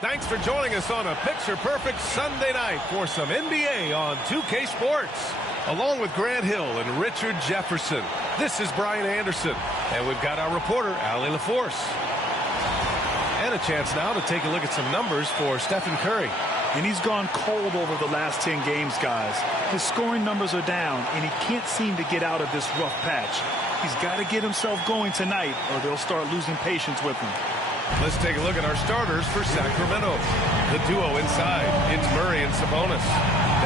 Thanks for joining us on a picture-perfect Sunday night for some NBA on 2K Sports. Along with Grant Hill and Richard Jefferson, this is Brian Anderson, and we've got our reporter, Allie LaForce. And a chance now to take a look at some numbers for Stephen Curry. And he's gone cold over the last 10 games, guys. His scoring numbers are down, and he can't seem to get out of this rough patch. He's got to get himself going tonight, or they'll start losing patience with him. Let's take a look at our starters for Sacramento. The duo inside, it's Murray and Sabonis.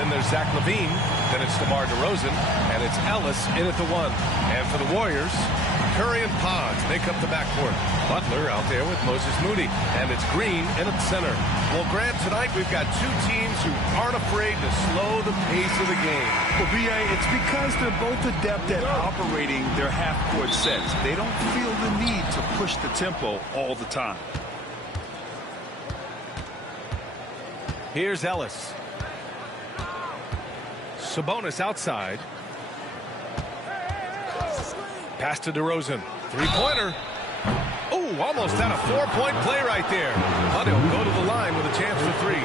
Then there's Zach LaVine, then it's DeMar DeRozan, and it's Ellis in at the 1. And for the Warriors, Curry and Pods make up the backcourt. Butler out there with Moses Moody, and it's Green in at center. Well, Grant, tonight we've got two teams who aren't afraid to slow the pace of the game. Well, B.A., it's because they're both adept at operating their half-court sets. They don't feel the need to push the tempo all the time. Here's Ellis. Sabonis outside. Pass to DeRozan. Three-pointer. Oh, almost had a four-point play right there. But he'll go to the line with a chance for three.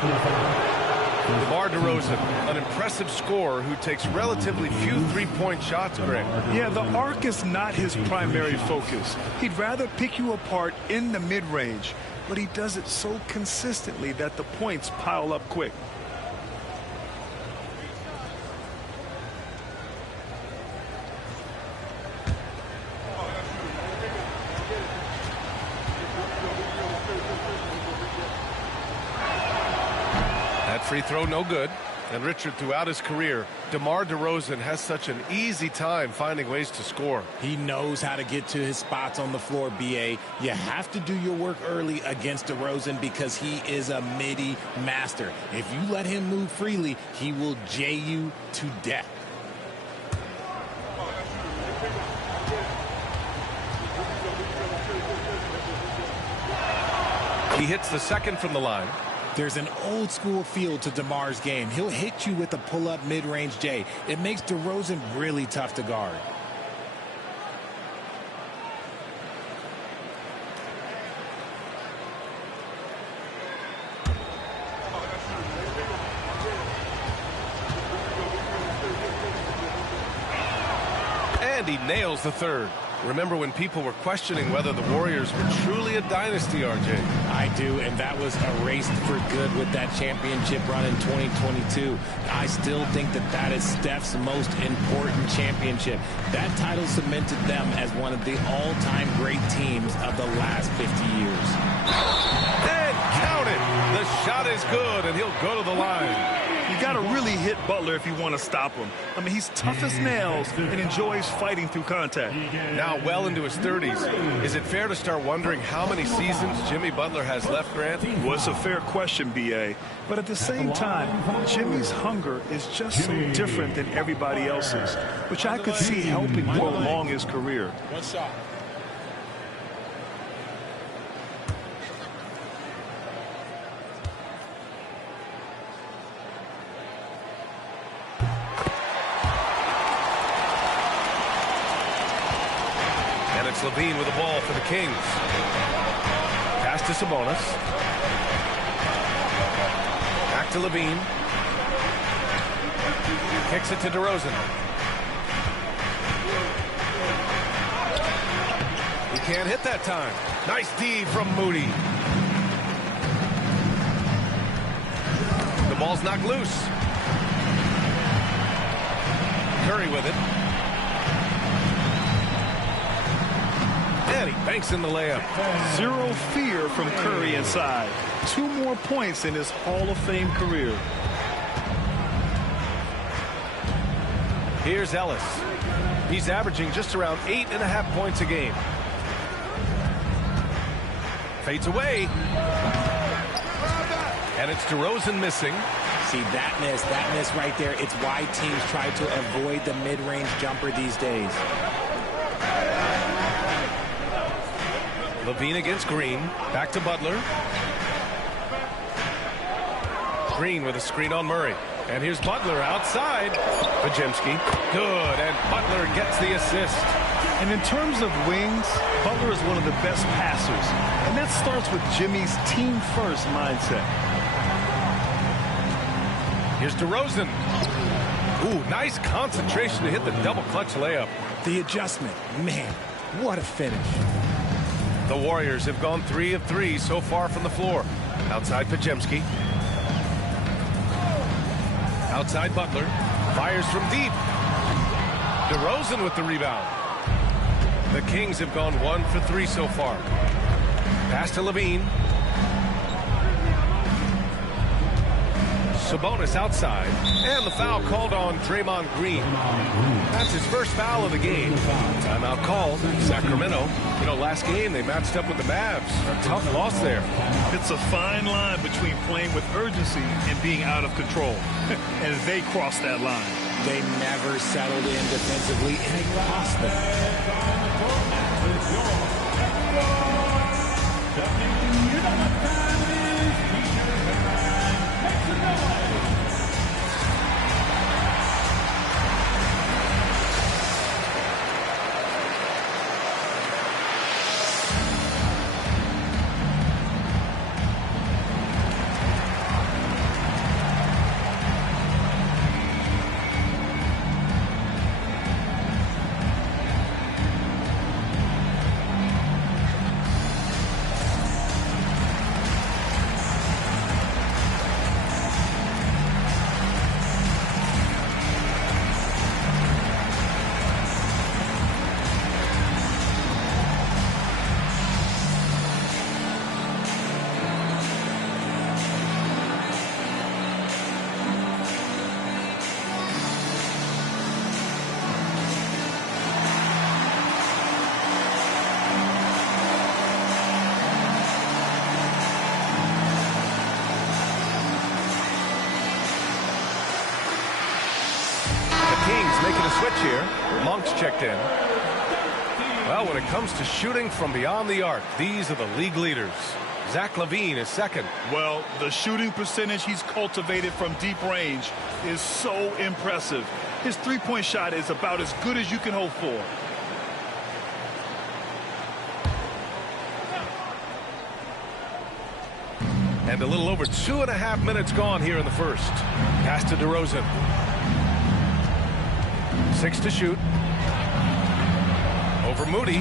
DeMar DeRozan, an impressive scorer who takes relatively few three-point shots, Greg. Yeah, the arc is not his primary focus. He'd rather pick you apart in the mid-range, but he does it so consistently that the points pile up quick. Free throw, no good. And Richard, throughout his career, DeMar DeRozan has such an easy time finding ways to score. He knows how to get to his spots on the floor, B.A. You have to do your work early against DeRozan because he is a midi master. If you let him move freely, he will J you to death. He hits the second from the line. There's an old school feel to DeMar's game. He'll hit you with a pull-up mid-range J. It makes DeRozan really tough to guard. And he nails the third. Remember when people were questioning whether the Warriors were truly a dynasty, RJ? I do, and that was erased for good with that championship run in 2022. I still think that that is Steph's most important championship. That title cemented them as one of the all-time great teams of the last 50 years. And count it! The shot is good, and he'll go to the line. You got to really hit Butler if you want to stop him. I mean, he's tough as nails and enjoys fighting through contact. Now well into his 30s. Is it fair to start wondering how many seasons Jimmy Butler has left, Grant? Well, it's a fair question, B.A. But at the same time, Jimmy's hunger is just so different than everybody else's, which I could see helping prolong his career. One shot. It's LaVine with the ball for the Kings. Pass to Sabonis. Back to LaVine. Kicks it to DeRozan. He can't hit that time. Nice D from Moody. The ball's knocked loose. Curry with it. And he banks in the layup. Zero fear from Curry inside. 2 more points in his Hall of Fame career. Here's Ellis. He's averaging just around 8.5 points a game. Fades away. And it's DeRozan missing. See, that miss right there, it's why teams try to avoid the mid-range jumper these days. LaVine against Green. Back to Butler. Green with a screen on Murray. And here's Butler outside. Podziemski. Good. And Butler gets the assist. And in terms of wings, Butler is one of the best passers. And that starts with Jimmy's team-first mindset. Here's DeRozan. Ooh, nice concentration to hit the double clutch layup. The adjustment, man, what a finish. The Warriors have gone 3 of 3 so far from the floor. Outside Podziemski. Outside Butler. Fires from deep. DeRozan with the rebound. The Kings have gone 1 for 3 so far. Pass to Levine. Sabonis outside. And the foul called on Draymond Green. That's his first foul of the game. Timeout called. Sacramento. You know, last game they matched up with the Mavs. A tough loss there. It's a fine line between playing with urgency and being out of control. And they crossed that line. They never settled in defensively, and it cost them. Making a switch here. Monk's checked in. Well, when it comes to shooting from beyond the arc, these are the league leaders. Zach LaVine is second. Well, the shooting percentage he's cultivated from deep range is so impressive. His three-point shot is about as good as you can hope for. And a little over 2.5 minutes gone here in the first. Pass to DeRozan. 6 to shoot. Over Moody.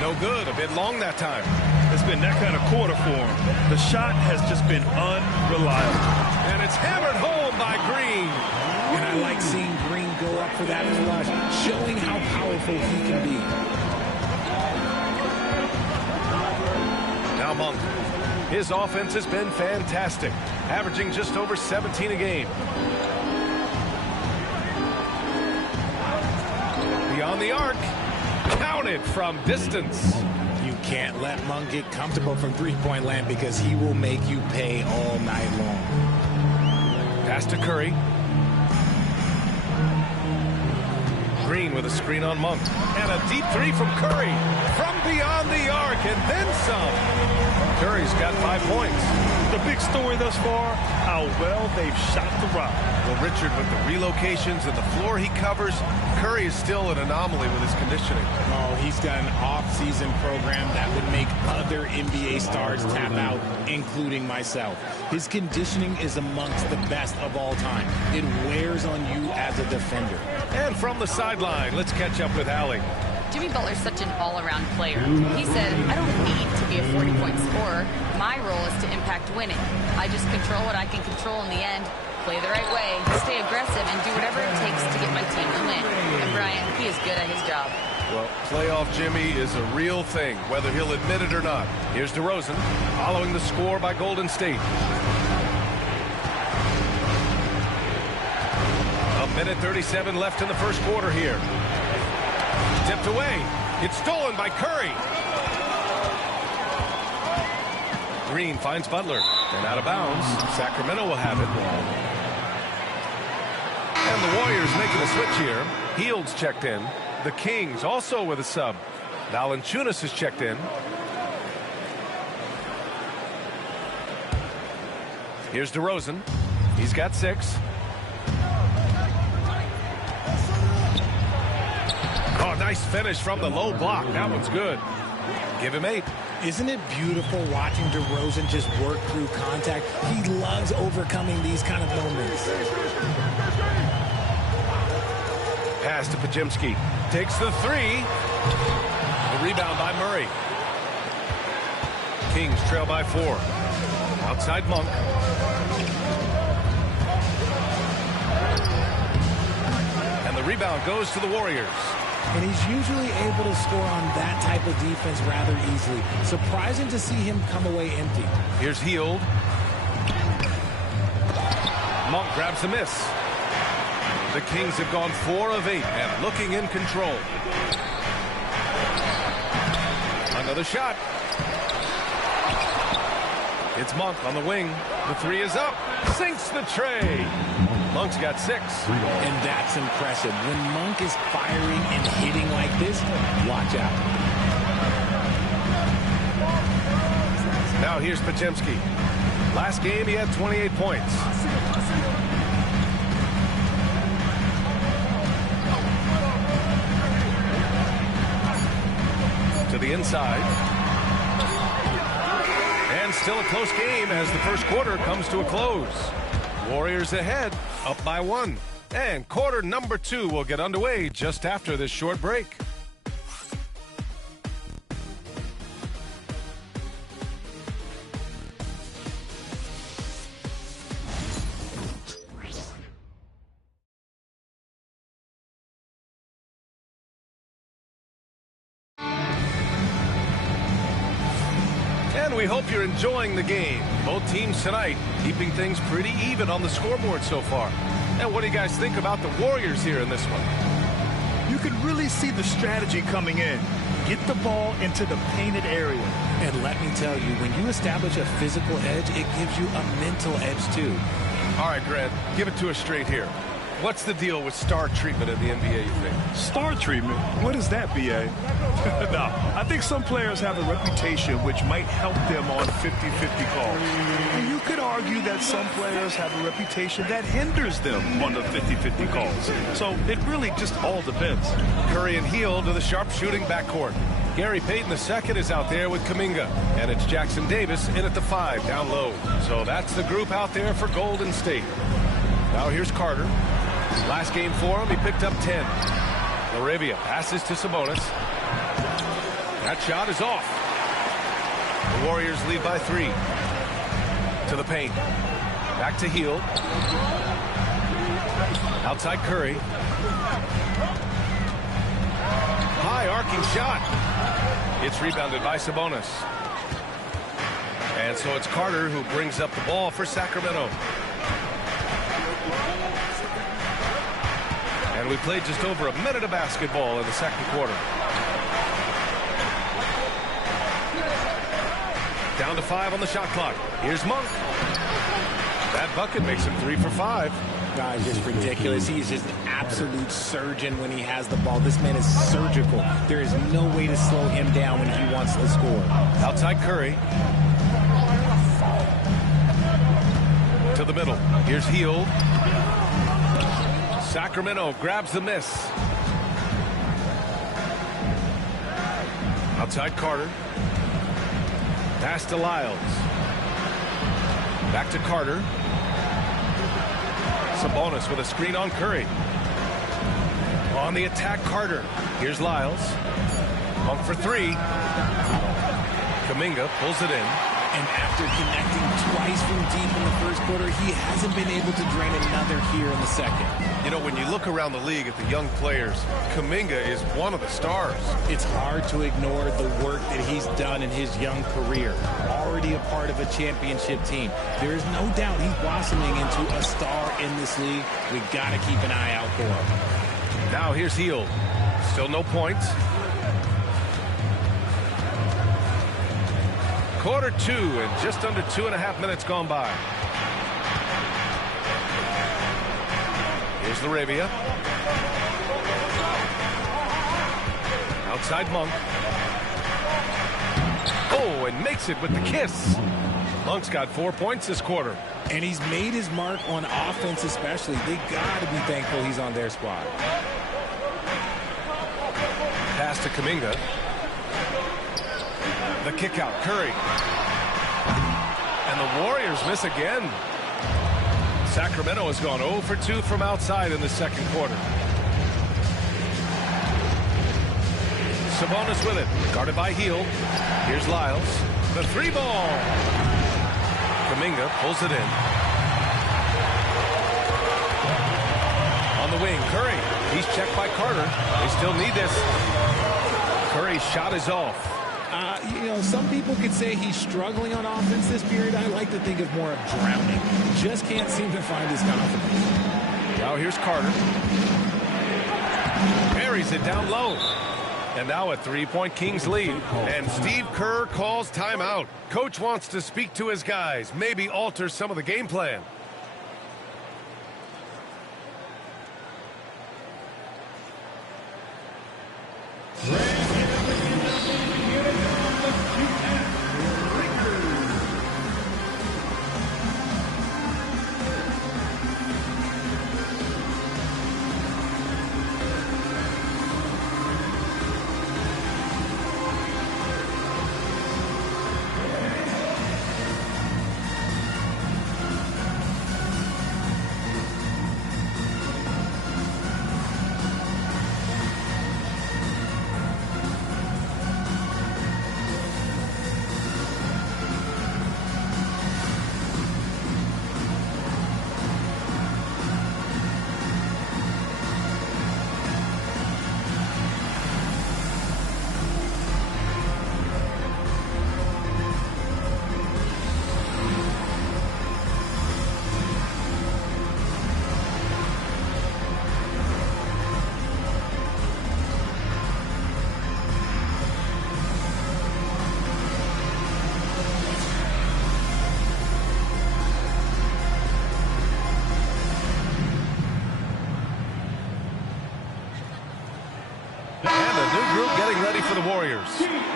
No good. A bit long that time. It's been that kind of quarter for him. The shot has just been unreliable. And it's hammered home by Green. And I like seeing Green go up for that flush, showing how powerful he can be. Now Monk. His offense has been fantastic, averaging just over 17 a game. Beyond the arc, counted from distance. You can't let Monk get comfortable from three-point land because he will make you pay all night long. Pass to Curry. Green with a screen on Monk. And a deep three from Curry. From beyond the arc and then some. Curry's got 5 points. The big story thus far, how well they've shot the rock. Well, Richard, with the relocations and the floor he covers, Curry is still an anomaly with his conditioning. Oh, he's got an off-season program that would make other NBA stars tap out, including myself. His conditioning is amongst the best of all time. It wears on you as a defender. And from the sideline, let's catch up with Allie. Jimmy Butler's such an all-around player. He said, I don't need to be a 40-point scorer. My role is to impact winning. I just control what I can control in the end, play the right way, stay aggressive, and do whatever it takes to get my team to win. And Brian, he is good at his job. Well, playoff Jimmy is a real thing, whether he'll admit it or not. Here's DeRozan, following the score by Golden State. A minute 37 left in the first quarter here. Tipped away. It's stolen by Curry. Green finds Butler. And out of bounds. Sacramento will have it. And the Warriors making a switch here. Hield's checked in. The Kings also with a sub. Valanciunas is checked in. Here's DeRozan. He's got 6. Oh, nice finish from the low block. That one's good. Give him 8. Isn't it beautiful watching DeRozan just work through contact? He loves overcoming these kind of moments. Pass to Podziemski. Takes the 3. The rebound by Murray. Kings trail by 4. Outside Monk. And the rebound goes to the Warriors. And he's usually able to score on that type of defense rather easily. Surprising to see him come away empty. Here's Hield. Monk grabs the miss. The Kings have gone 4 of 8 and looking in control. Another shot. It's Monk on the wing. The 3 is up. Sinks the tray. Monk's got 6. And that's impressive. When Monk is firing and hitting like this, watch out. Now here's Podziemski. Last game he had 28 points. To the inside. And still a close game as the first quarter comes to a close. Warriors ahead, up by 1. And quarter number 2 will get underway just after this short break. And we hope you're enjoying the game. Both teams tonight keeping things pretty even on the scoreboard so far. And what do you guys think about the Warriors here in this one? You can really see the strategy coming in. Get the ball into the painted area. And let me tell you, when you establish a physical edge, it gives you a mental edge too. All right, Grant, give it to us straight here. What's the deal with star treatment in the NBA, you think? Star treatment? What is that, B.A.? No, I think some players have a reputation which might help them on 50-50 calls. And you could argue that some players have a reputation that hinders them on the 50-50 calls. So it really just all depends. Curry and Hield to the sharpshooting backcourt. Gary Payton II is out there with Kuminga. And it's Jackson Davis in at the 5 down low. So that's the group out there for Golden State. Now here's Carter. Last game for him, he picked up 10. LaRavia passes to Sabonis. That shot is off. The Warriors lead by 3. To the paint. Back to Hield. Outside Curry. High arcing shot. It's rebounded by Sabonis. And so it's Carter who brings up the ball for Sacramento. And we played just over a minute of basketball in the second quarter. Down to 5 on the shot clock. Here's Monk. That bucket makes him 3 for 5. Guys, just ridiculous. He's just an absolute surgeon when he has the ball. This man is surgical. There is no way to slow him down when he wants to score. Outside Curry. To the middle. Here's Hield. Sacramento grabs the miss. Outside Carter. Pass to Lyles. Back to Carter. Sabonis with a screen on Curry. On the attack, Carter. Here's Lyles. Monk for 3. Kuminga pulls it in. And after connecting twice from deep in the first quarter, he hasn't been able to drain another here in the second. You know, when you look around the league at the young players, Kuminga is one of the stars. It's hard to ignore the work that he's done in his young career. Already a part of a championship team. There is no doubt he's blossoming into a star in this league. We got to keep an eye out for him. Now here's Hield. Still no points. Quarter 2 and just under 2.5 minutes gone by. Here's LaRavia. Outside Monk. Oh, and makes it with the kiss. Monk's got 4 points this quarter. And he's made his mark on offense especially. They got to be thankful he's on their squad. Pass to Kuminga. The kick out, Curry. And the Warriors miss again. Sacramento has gone 0 for 2 from outside in the second quarter. Sabonis with it, guarded by Hield. Here's Lyles. The three ball. Kuminga pulls it in. On the wing, Curry. He's checked by Carter. They still need this. Curry's shot is off. You know, some people could say he's struggling on offense this period. I like to think of more of drowning. Just can't seem to find his confidence. Now here's Carter. Buries it down low. And now a three-point Kings lead. And Steve Kerr calls timeout. Coach wants to speak to his guys, maybe alter some of the game plan. For the Warriors.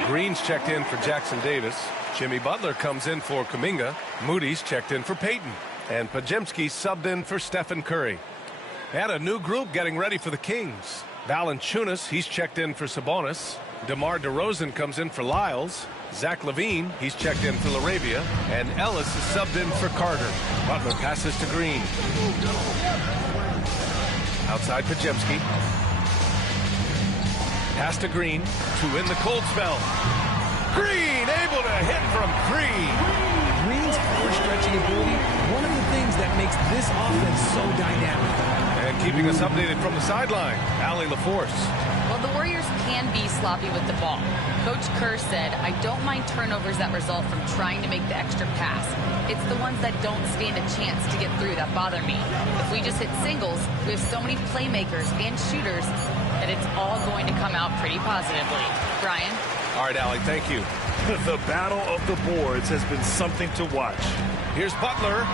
Green's checked in for Jackson Davis. Jimmy Butler comes in for Kuminga. Moody's checked in for Payton. And Podziemski subbed in for Stephen Curry. And a new group getting ready for the Kings. Valanciunas, he's checked in for Sabonis. DeMar DeRozan comes in for Lyles. Zach LaVine, he's checked in for LaRavia. And Ellis is subbed in for Carter. Butler passes to Green. Outside Podziemski. Pass to Green to win the cold spell. Green able to hit from 3. Green's floor stretching ability, one of the things that makes this offense so dynamic. And keeping us updated from the sideline, Allie LaForce. Well, the Warriors can be sloppy with the ball. Coach Kerr said, I don't mind turnovers that result from trying to make the extra pass. It's the ones that don't stand a chance to get through that bother me. If we just hit singles, we have so many playmakers and shooters that it's all going to come out pretty positively. Brian? All right, Allie, thank you. The battle of the boards has been something to watch. Here's Butler.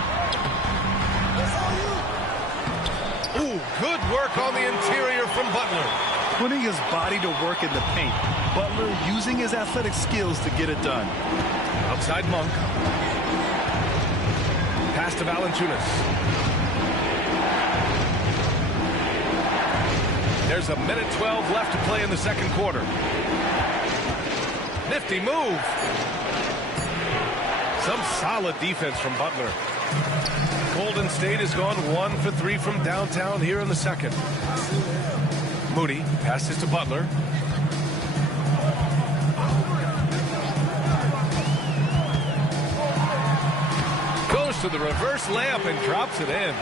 Ooh, good work on the interior from Butler. Putting his body to work in the paint. Butler using his athletic skills to get it done. Outside Monk. Pass to Valanciunas. There's a minute 12 left to play in the second quarter. Nifty move. Some solid defense from Butler. Golden State has gone 1 for 3 from downtown here in the second. Moody passes to Butler. Goes to the reverse layup and drops it in.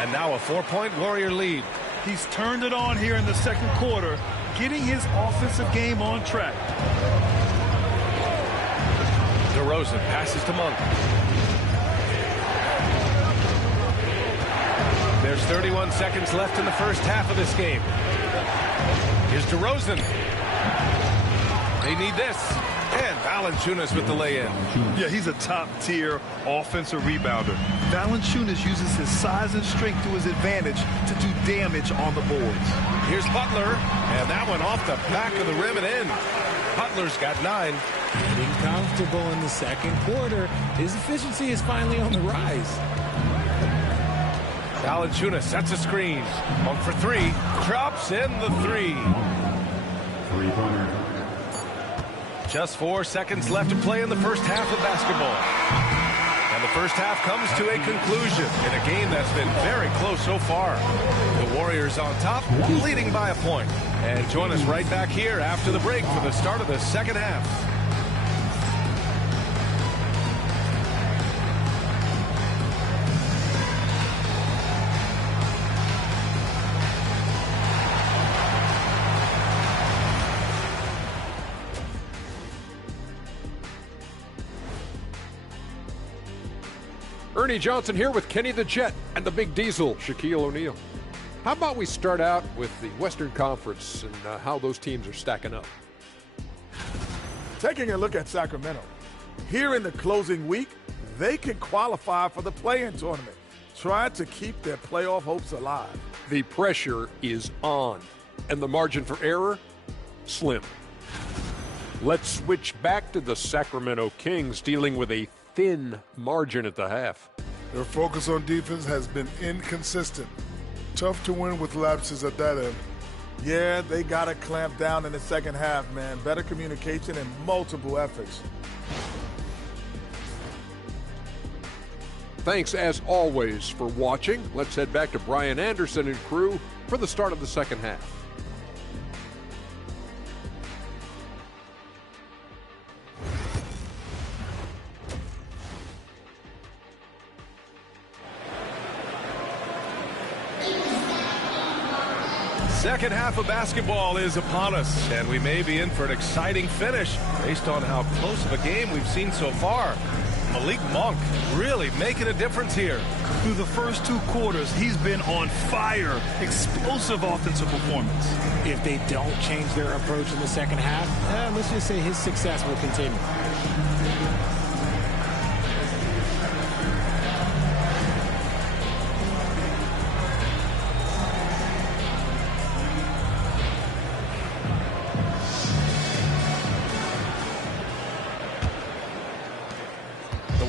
And now a 4-point Warrior lead. He's turned it on here in the second quarter, getting his offensive game on track. DeRozan passes to Monk. There's 31 seconds left in the first half of this game. Here's DeRozan. They need this. And Valanciunas with the lay-in. Yeah, he's a top-tier offensive rebounder. Valanciunas uses his size and strength to his advantage to do damage on the boards. Here's Butler, and that one off the back of the rim and in. Butler's got 9. Getting comfortable in the second quarter. His efficiency is finally on the rise. Valanciunas sets a screen. Monk for 3. Drops in the 3. Three-pointer. Just 4 seconds left to play in the first half of basketball. And the first half comes to a conclusion in a game that's been very close so far. The Warriors on top, leading by a point. And join us right back here after the break for the start of the second half. Ernie Johnson here with Kenny the Jet and the Big Diesel, Shaquille O'Neal. How about we start out with the Western Conference and how those teams are stacking up? Taking a look at Sacramento, here in the closing week, they can qualify for the play-in tournament, trying to keep their playoff hopes alive. The pressure is on, and the margin for error, slim. Let's switch back to the Sacramento Kings, dealing with a thin margin at the half. Their focus on defense has been inconsistent. Tough to win with lapses at that end. Yeah, they got to clamp down in the second half, man. Better communication and multiple efforts. Thanks, as always, for watching. Let's head back to Brian Anderson and crew for the start of the second half. Second half of basketball is upon us, and we may be in for an exciting finish based on how close of a game we've seen so far. Malik Monk really making a difference here. Through the first 2 quarters, he's been on fire. Explosive offensive performance. If they don't change their approach in the second half, let's just say his success will continue.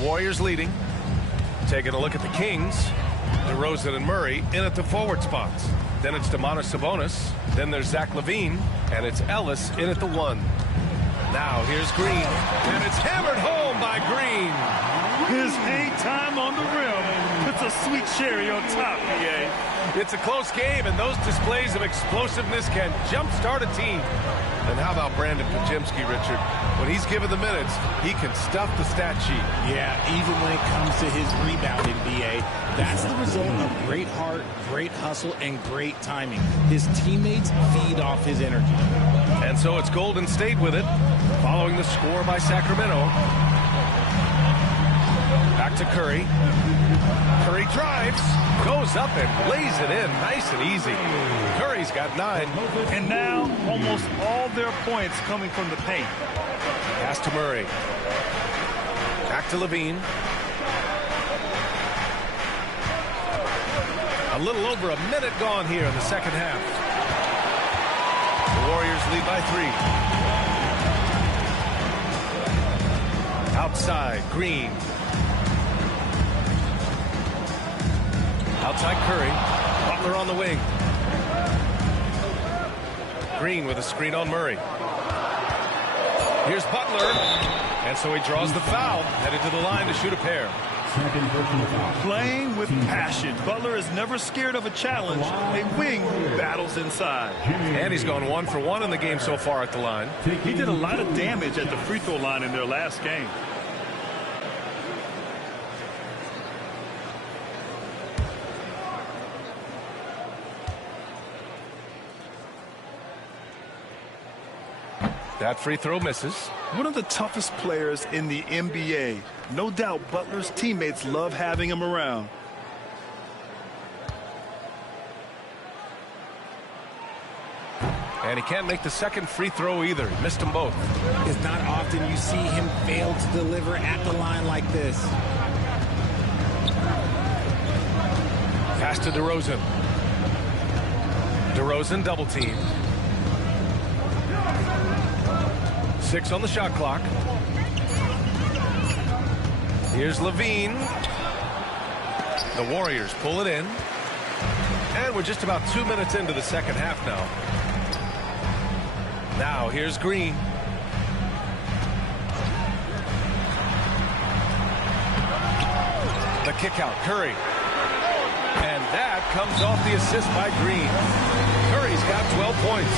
Warriors leading. Taking a look at the Kings. DeRozan and Murray in at the forward spots. Then it's Domantas Sabonis. Then there's Zach LaVine. And it's Ellis in at the 1. Now here's Green. And it's hammered home by Green. His hang time on the rim puts a sweet cherry on top, PA. It's a close game, and those displays of explosiveness can jumpstart a team. And how about Brandon Podziemski, Richard? When he's given the minutes, he can stuff the stat sheet. Yeah, even when it comes to his rebounding, BA, that's the result of great heart, great hustle, and great timing. His teammates feed off his energy. And so it's Golden State with it, following the score by Sacramento. Back to Curry. Curry drives, goes up and lays it in nice and easy. Curry's got 9. And now almost all their points coming from the paint. Pass to Murray. Back to LaVine. A little over a minute gone here in the second half. The Warriors lead by 3. Outside, Green. Outside Curry. Butler on the wing. Green with a screen on Murray. Here's Butler. And so he draws the foul. Headed to the line to shoot a pair. Playing with passion. Butler is never scared of a challenge. A wing battles inside. And he's gone 1 for 1 in the game so far at the line. He did a lot of damage at the free throw line in their last game. That free throw misses. One of the toughest players in the NBA. No doubt Butler's teammates love having him around. And he can't make the second free throw either. He missed them both. It's not often you see him fail to deliver at the line like this. Pass to DeRozan. DeRozan double team. 6 on the shot clock. Here's LaVine. The Warriors pull it in. And we're just about 2 minutes into the second half now. Now here's Green. The kick out, Curry. And that comes off the assist by Green. Curry's got 12 points.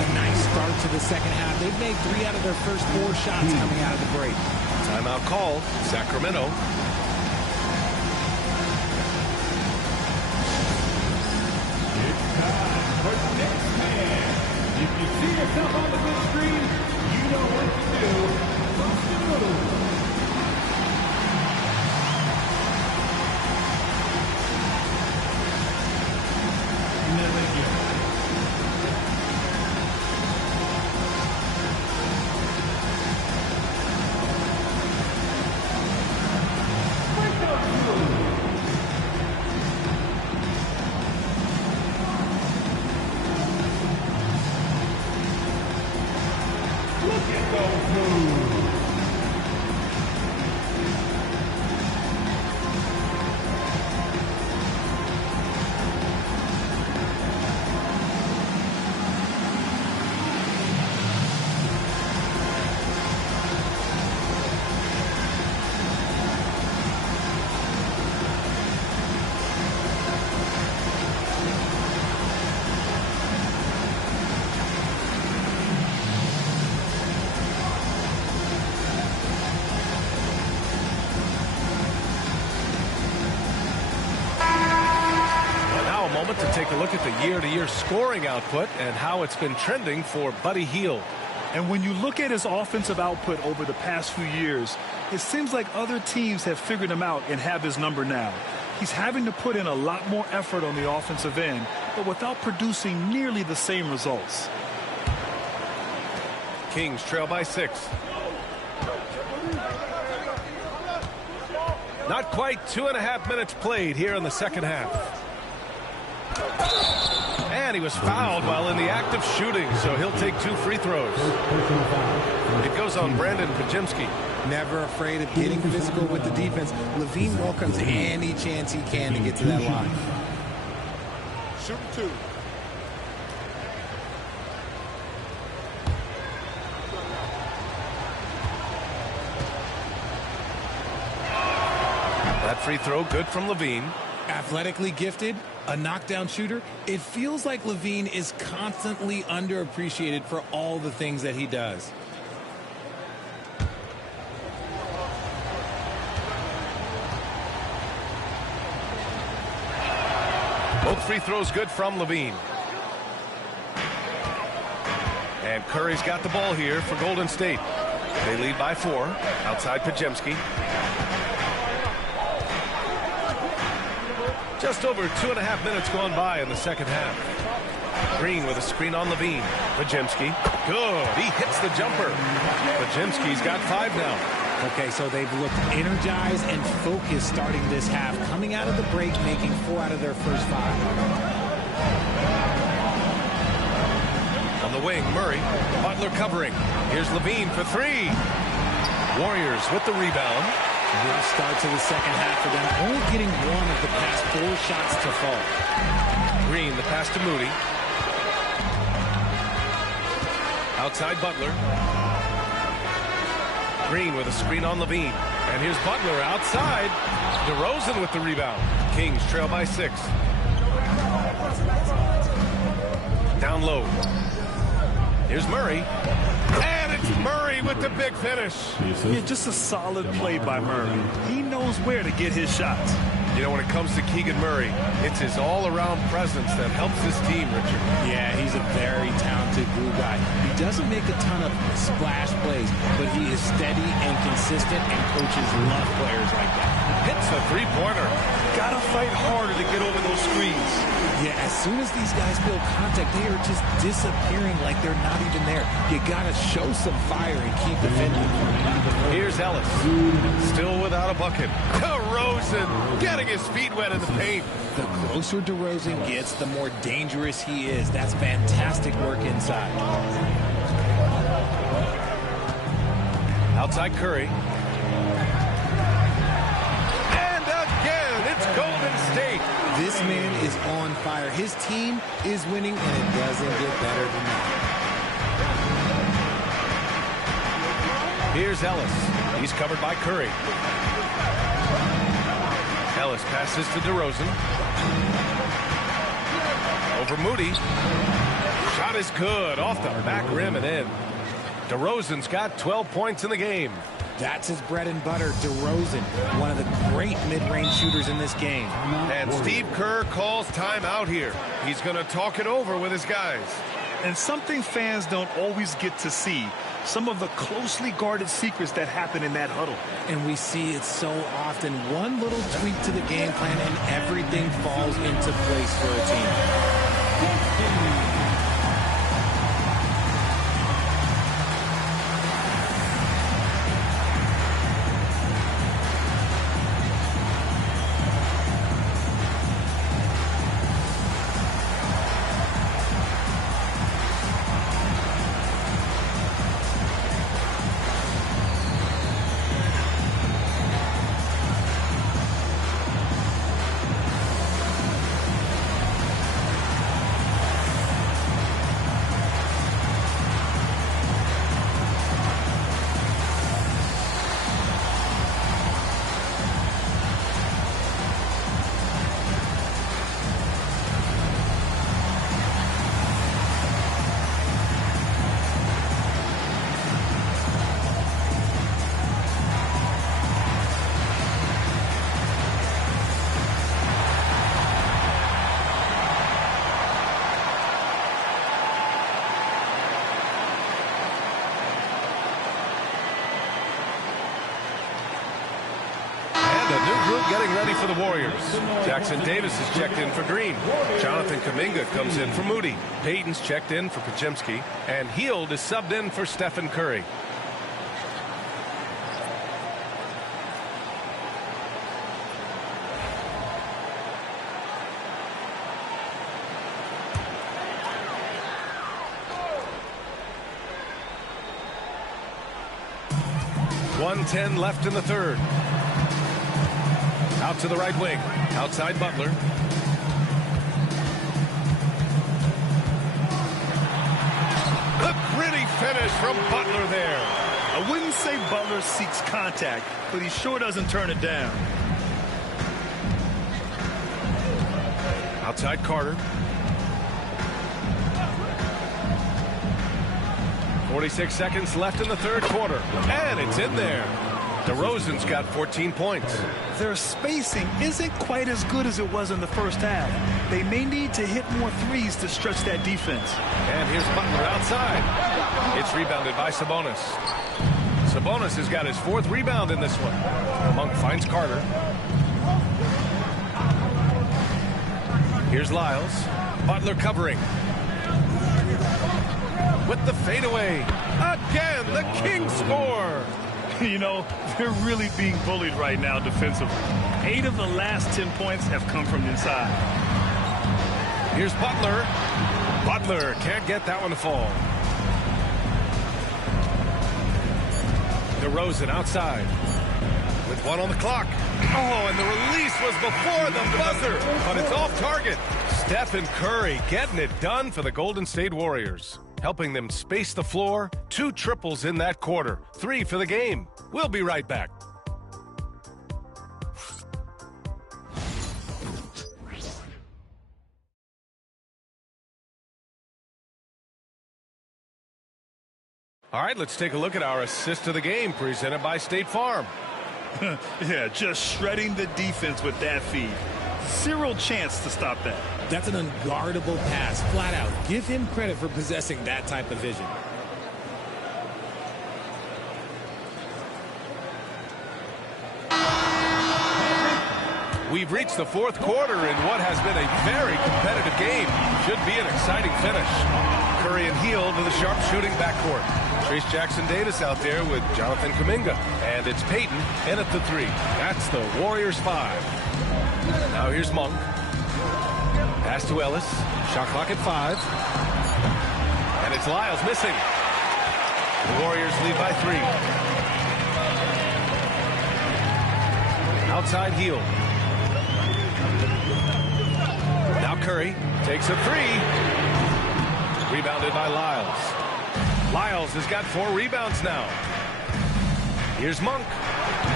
A nice start to the second half. They've made 3 out of their first 4 shots coming out of the break. Timeout call, Sacramento. It's time for the next man. If you see yourself on the big screen, you know what to do. Bust the move. To take a look at the year-to-year scoring output and how it's been trending for Buddy Hield. And when you look at his offensive output over the past few years, it seems like other teams have figured him out and have his number now. He's having to put in a lot more effort on the offensive end, but without producing nearly the same results. Kings trail by 6. Not quite 2.5 minutes played here in the second half. And he was fouled while in the act of shooting, so he'll take 2 free throws. It goes on Brandon Podziemski. Never afraid of getting physical with the defense. LaVine welcomes any chance he can to get to that line. Shoot 2. That free throw good from LaVine. Athletically gifted, a knockdown shooter. It feels like LaVine is constantly underappreciated for all the things that he does. Both free throws good from LaVine. And Curry's got the ball here for Golden State. They lead by 4. Outside Podziemski. Just over 2.5 minutes gone by in the second half. Green with a screen on LaVine. Podziemski. Good. He hits the jumper. Podziemski's got 5 now. Okay, so they've looked energized and focused starting this half. Coming out of the break, making 4 out of their first 5. On the wing, Murray. Butler covering. Here's LaVine for 3. Warriors with the rebound. Rough start to the second half for them, only getting 1 of the past 4 shots to fall. Green, the pass to Moody. Outside Butler. Green with a screen on LaVine. And here's Butler outside. DeRozan with the rebound. Kings trail by 6. Down low. Here's Murray. And it's Murray with the big finish. Yeah, just a solid play by Murray. He knows where to get his shots. You know, when it comes to Keegan Murray, it's his all-around presence that helps this team, Richard. Yeah, he's a very talented glue guy. He doesn't make a ton of splash plays, but he is steady and consistent, and coaches love players like that. Hits a three-pointer. Gotta fight harder to get over those screens. Yeah, as soon as these guys feel contact, they are just disappearing like they're not even there. You gotta show some fire and keep defending. Here's Ellis. Still without a bucket. DeRozan getting his feet wet in the paint. The closer DeRozan gets, the more dangerous he is. That's fantastic work inside. Outside Curry. And again, it's Golden State. This man is on fire. His team is winning, and it doesn't get better than that. Here's Ellis. He's covered by Curry. Ellis passes to DeRozan. Over Moody. Shot is good. Off the back rim and in. DeRozan's got 12 points in the game. That's his bread and butter, DeRozan, one of the great mid-range shooters in this game. And Steve Kerr calls timeout here. He's going to talk it over with his guys. And something fans don't always get to see, some of the closely guarded secrets that happen in that huddle. And we see it so often. One little tweak to the game plan and everything falls into place for a team. Getting ready for the Warriors. Jackson Davis is checked in for Green. Jonathan Kuminga comes in for Moody. Payton's checked in for Podziemski. And Hield is subbed in for Stephen Curry. .110 left in the third. Out to the right wing. Outside Butler. A pretty finish from Butler there. I wouldn't say Butler seeks contact, but he sure doesn't turn it down. Outside Carter. 46 seconds left in the third quarter. And it's in there. DeRozan's got 14 points. Their spacing isn't quite as good as it was in the first half. They may need to hit more threes to stretch that defense. And here's Butler outside. It's rebounded by Sabonis. Sabonis has got his fourth rebound in this one. Monk finds Carter. Here's Lyles. Butler covering. With the fadeaway. Again, the Kings score. You know, they're really being bullied right now defensively. 8 of the last 10 points have come from inside. Here's Butler. Butler can't get that one to fall. DeRozan outside. With 1 on the clock. Oh, and the release was before the buzzer. But it's off target. Stephen Curry getting it done for the Golden State Warriors. Helping them space the floor. 2 triples in that quarter. 3 for the game. We'll be right back. All right, let's take a look at our assist of the game presented by State Farm. Yeah, just shredding the defense with that feed. 0 chance to stop that. That's an unguardable pass, flat out. Give him credit for possessing that type of vision. We've reached the fourth quarter in what has been a very competitive game. Should be an exciting finish. Curry and Hield to the sharpshooting backcourt. Trace Jackson Davis out there with Jonathan Kuminga. And it's Payton in at the 3. That's the Warriors 5. Now here's Monk. Pass to Ellis. Shot clock at 5. And it's Lyles missing. The Warriors lead by 3. Outside Hield. Now Curry takes a 3. Rebounded by Lyles. Lyles has got 4 rebounds now. Here's Monk.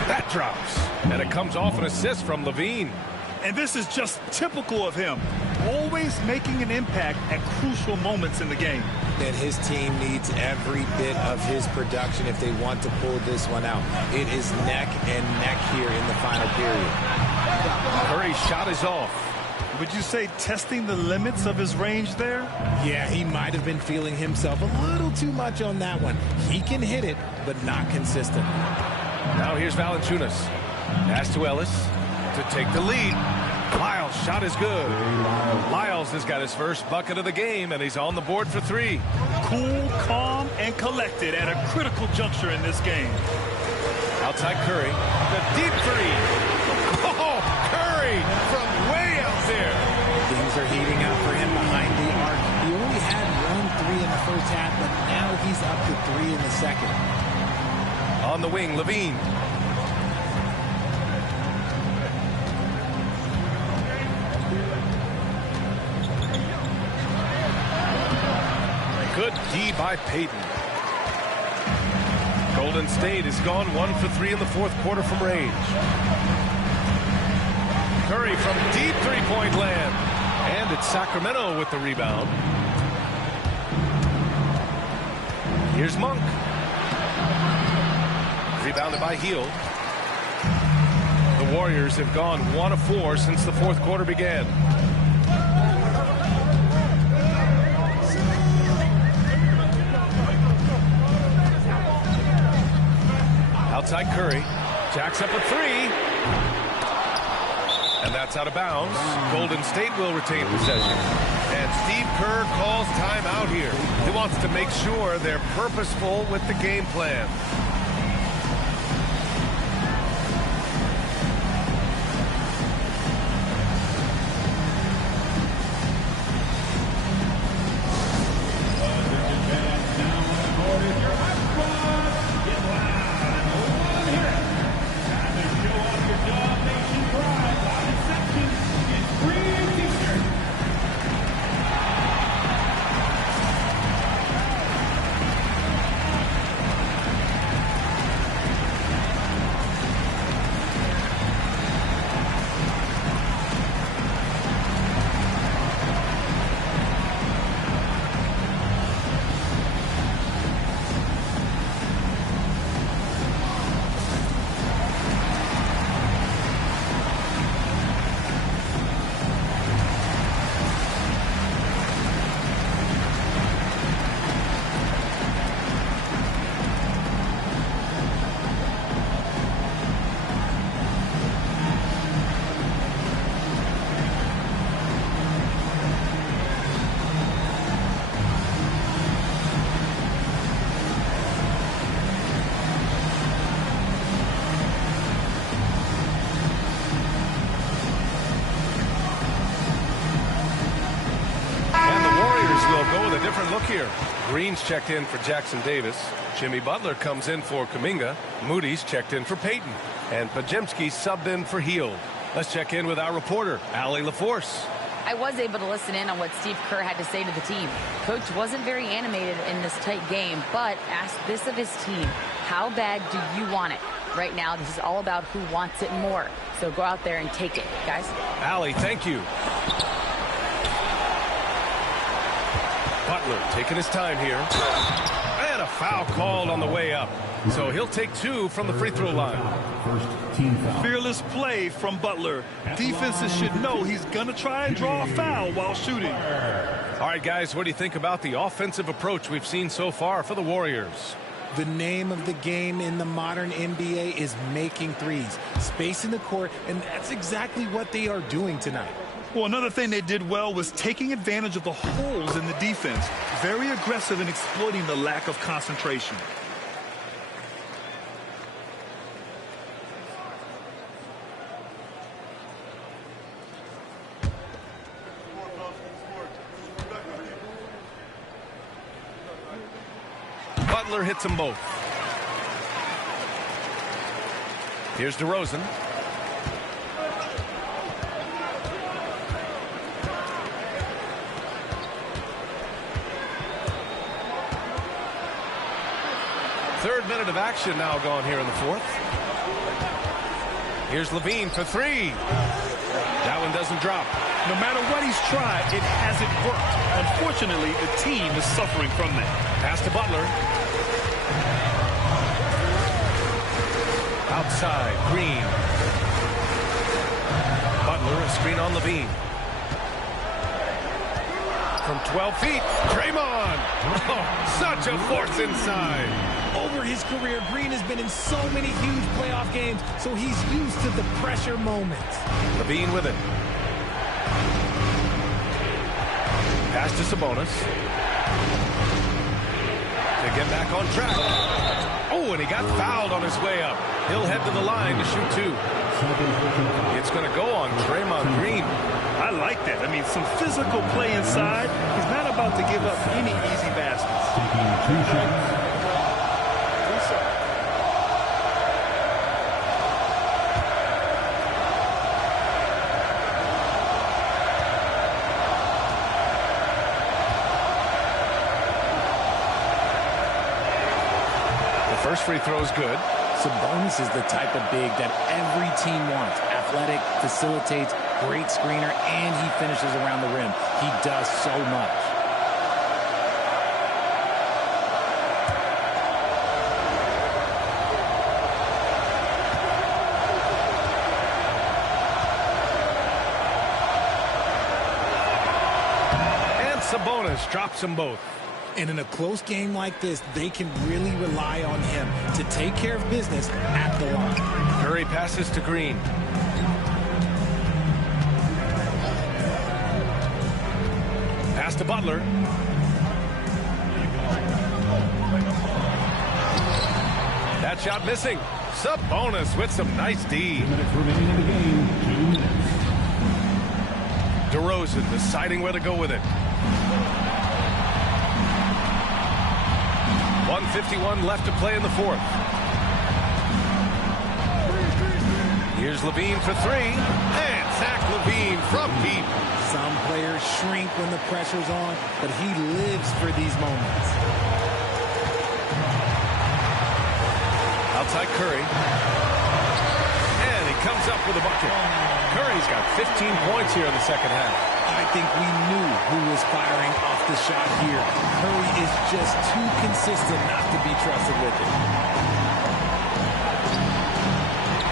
That drops. And it comes off an assist from Levine. And this is just typical of him. Always making an impact at crucial moments in the game. And his team needs every bit of his production if they want to pull this one out. It is neck and neck here in the final period. Curry's shot is off. Would you say testing the limits of his range there? Yeah, he might have been feeling himself a little too much on that one. He can hit it, but not consistent. Now here's Valanciunas. Pass to Ellis to take the lead. Lyles' shot is good. Lyles has got his first bucket of the game, and he's on the board for 3. Cool, calm, and collected at a critical juncture in this game. Outside Curry. The deep 3. Oh, Curry from way out there. Things are heating up for him behind the arc. He only had 1 3 in the first half, but now he's up to 3 in the second. On the wing, Levine. Good D by Payton. Golden State has gone 1 for 3 in the fourth quarter from range. Curry from deep three-point land. And it's Sacramento with the rebound. Here's Monk. Rebounded by Hield. The Warriors have gone 1 of 4 since the fourth quarter began. Outside Curry. Jacks up a 3. And that's out of bounds. Golden State will retain possession. And Steve Kerr calls timeout here. He wants to make sure they're purposeful with the game plan. Look here. Green's checked in for Jackson Davis. Jimmy Butler comes in for Kuminga. Moody's checked in for Payton. And Podziemski subbed in for Hield. Let's check in with our reporter, Allie LaForce. I was able to listen in on what Steve Kerr had to say to the team. Coach wasn't very animated in this tight game, but asked this of his team. How bad do you want it? Right now, this is all about who wants it more. So go out there and take it, guys. Allie, thank you. Butler taking his time here. And a foul called on the way up. So he'll take 2 from the free throw line. First team foul. Fearless play from Butler. Defenses should know he's going to try and draw a foul while shooting. All right, guys, what do you think about the offensive approach we've seen so far for the Warriors? The name of the game in the modern NBA is making threes, spacing the court, and that's exactly what they are doing tonight. Well, another thing they did well was taking advantage of the holes in the defense. Very aggressive in exploiting the lack of concentration. Butler hits them both. Here's DeRozan. Third minute of action now gone here in the fourth. Here's Levine for three. That one doesn't drop. No matter what he's tried, it hasn't worked. Unfortunately, the team is suffering from that. Pass to Butler. Outside, Green. Butler, a screen on Levine. From 12 feet, Draymond. Oh, such a force inside. Over his career, Green has been in so many huge playoff games, so he's used to the pressure moments. Levine with it. Pass to Sabonis. To get back on track. Oh, and he got fouled on his way up. He'll head to the line to shoot two. It's going to go on Draymond Green. I like that. I mean, some physical play inside. He's not about to give up any easy baskets. First free throw is good. Sabonis is the type of big that every team wants. Athletic, facilitates, great screener, and he finishes around the rim. He does so much. And Sabonis drops them both. And in a close game like this, they can really rely on him to take care of business at the line. Curry passes to Green. Pass to Butler. That shot missing. Sabonis with some nice D. DeRozan deciding where to go with it. 1:51 left to play in the fourth. Here's Levine for three. And Zach Levine from deep. Some players shrink when the pressure's on, but he lives for these moments. Outside Curry. And he comes up with a bucket. Curry's got 15 points here in the second half. I think we knew who was firing off the shot here. Curry is just too consistent not to be trusted with it.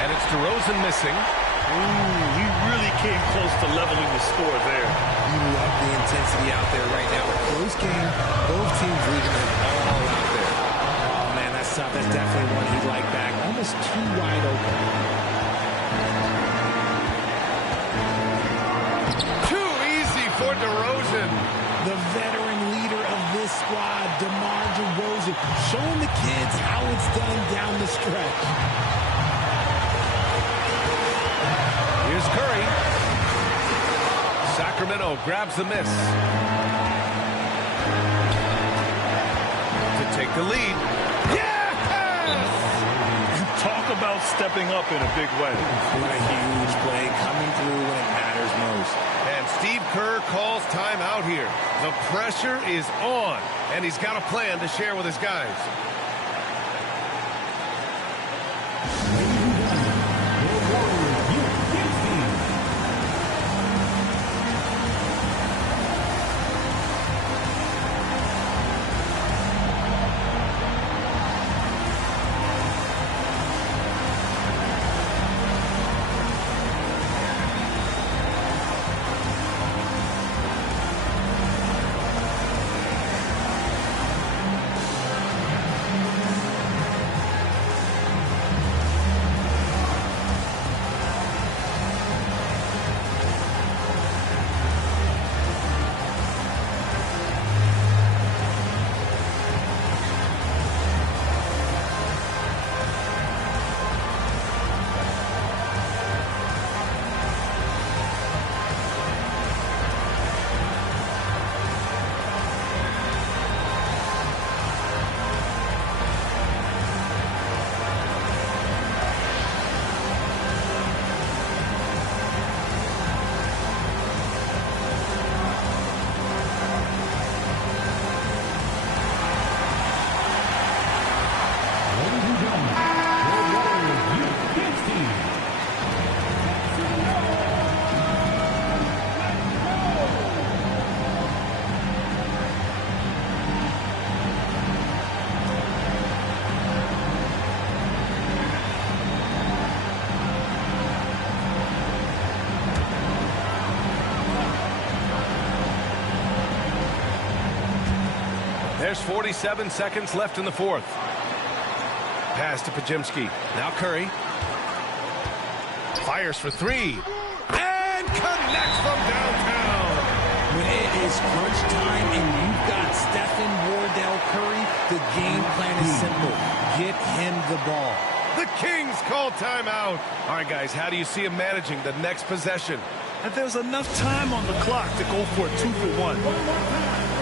And it's DeRozan missing. He really came close to leveling the score there. You love the intensity out there right now. A close game, both teams leaving it all out there. Oh, man, that's tough. That's definitely one he'd like back. Almost too wide open. Too easy for DeRozan. The veteran leader of this squad, DeMar DeRozan, showing the kids how it's done down the stretch. Here's Curry. Sacramento grabs the miss. To take the lead. Yes! Talk about stepping up in a big way. What a huge play coming through when it matters most. And Steve Kerr calls timeout here. The pressure is on, and he's got a plan to share with his guys. There's 47 seconds left in the fourth. Pass to Podziemski. Now Curry. Fires for three. And connects from downtown. When it is crunch time and you've got Stephen Wardell Curry, the game plan is simple. Get him the ball. The Kings call timeout. All right, guys, how do you see him managing the next possession? And there's enough time on the clock to go for a 2-for-1.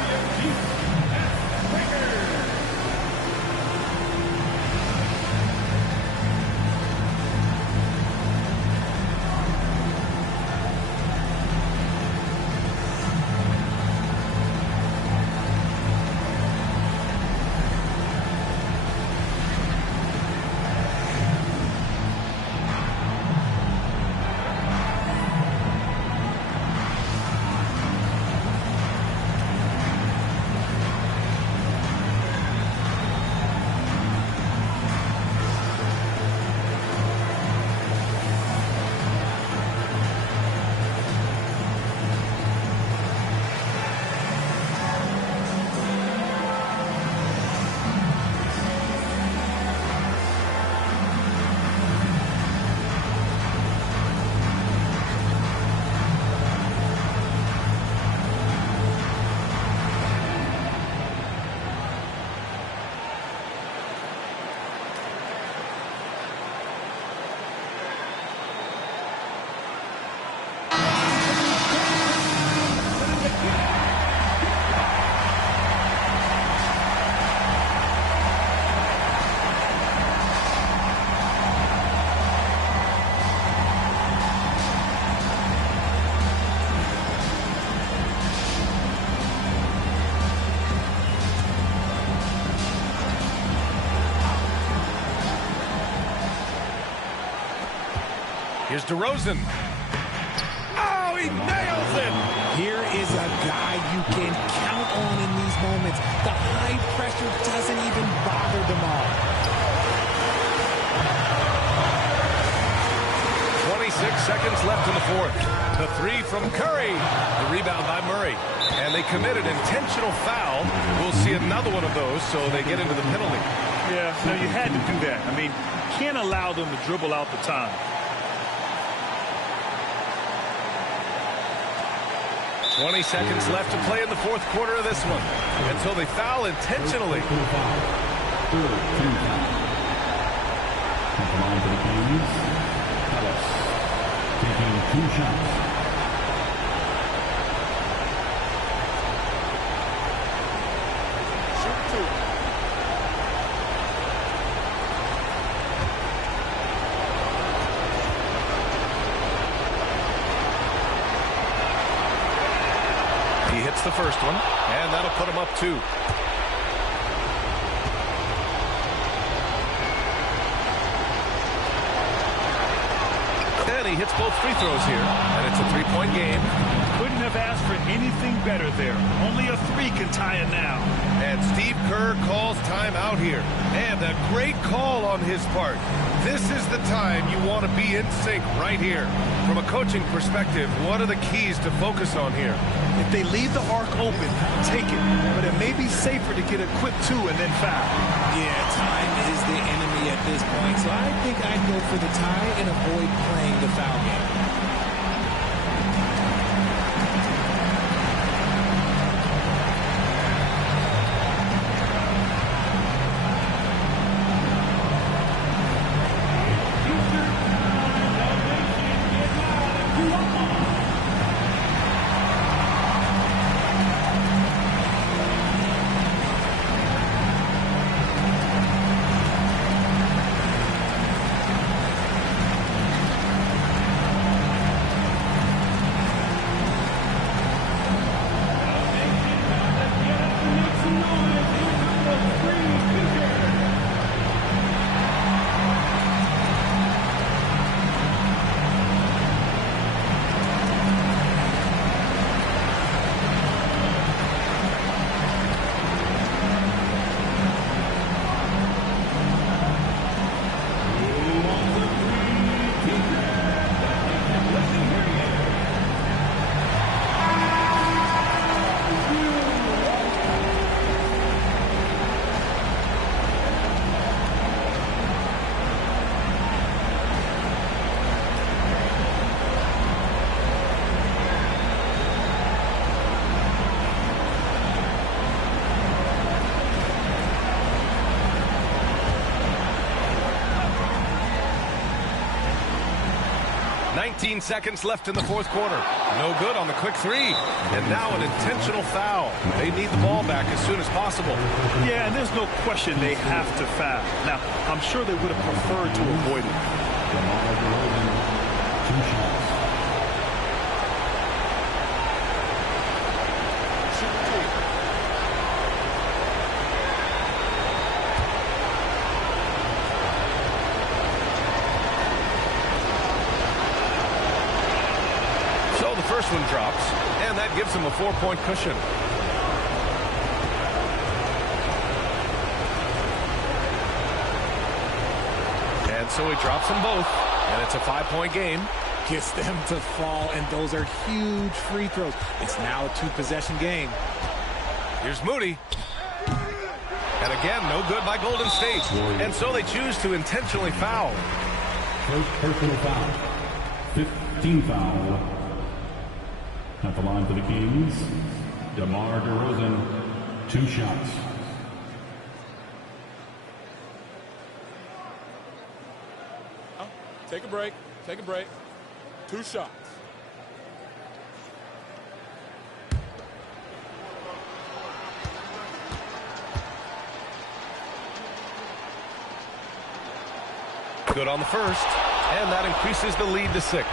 Here's DeRozan. Oh, he nails it! Here is a guy you can count on in these moments. The high pressure doesn't even bother DeMar. 26 seconds left in the fourth. The three from Curry. The rebound by Murray. And they committed intentional foul. We'll see another one of those, so they get into the penalty. Yeah, no, you had to do that. I mean, you can't allow them to dribble out the time. 20 seconds left to play in the fourth quarter of this one until they foul intentionally. Come on to the Kings. Ellis taking 2 shots. He hits the first one, and that'll put him up 2. And he hits both free throws here, and it's a 3-point game. Couldn't have asked for anything better there. Only a 3 can tie it now. And Steve Kerr calls timeout here. And a great call on his part. This is the time you want to be in sync right here. From a coaching perspective, what are the keys to focus on here? If they leave the arc open, take it. But it may be safer to get a quick 2 and then foul. Yeah, time is the enemy at this point, so I think I'd go for the tie and avoid playing the foul game. 19 seconds left in the fourth quarter. No good on the quick three. And now an intentional foul. They need the ball back as soon as possible. Yeah, and there's no question they have to foul. Now, I'm sure they would have preferred to avoid it. DeMar DeRozan, 2 shots. First one drops, and that gives him a 4-point cushion. And so he drops them both, and it's a 5-point game. Gets them to fall, and those are huge free throws. It's now a 2-possession game. Here's Moody. And again, no good by Golden State. And so they choose to intentionally foul. First personal foul. 15 foul. At the line for the Kings, DeMar DeRozan, 2 shots. Take a break. Take a break. 2 shots. Good on the first, and that increases the lead to 6.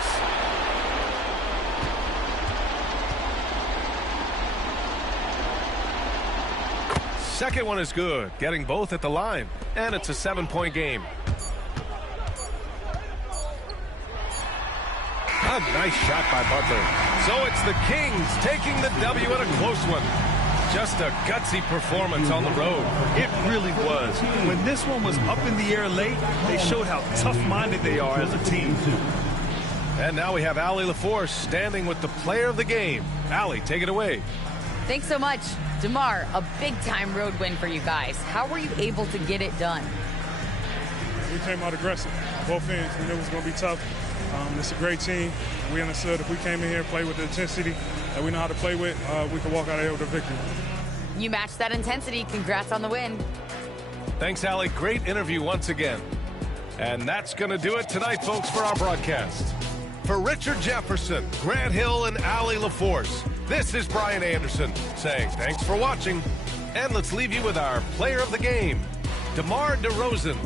Second one is good, getting both at the line, and it's a 7-point game. A nice shot by Butler. So it's the Kings taking the W in a close one. Just a gutsy performance on the road. It really was. When this one was up in the air late, they showed how tough-minded they are as a team. And now we have Allie LaForce standing with the player of the game. Allie, take it away. Thanks so much. DeMar, a big-time road win for you guys. How were you able to get it done? We came out aggressive. Both ends. We knew it was going to be tough. It's a great team. We understood if we came in here and played with the intensity that we know how to play with, we could walk out of here with a victory. You matched that intensity. Congrats on the win. Thanks, Allie. Great interview once again. And that's going to do it tonight, folks, for our broadcast. For Richard Jefferson, Grant Hill, and Allie LaForce, this is Brian Anderson saying thanks for watching. And let's leave you with our player of the game, DeMar DeRozan.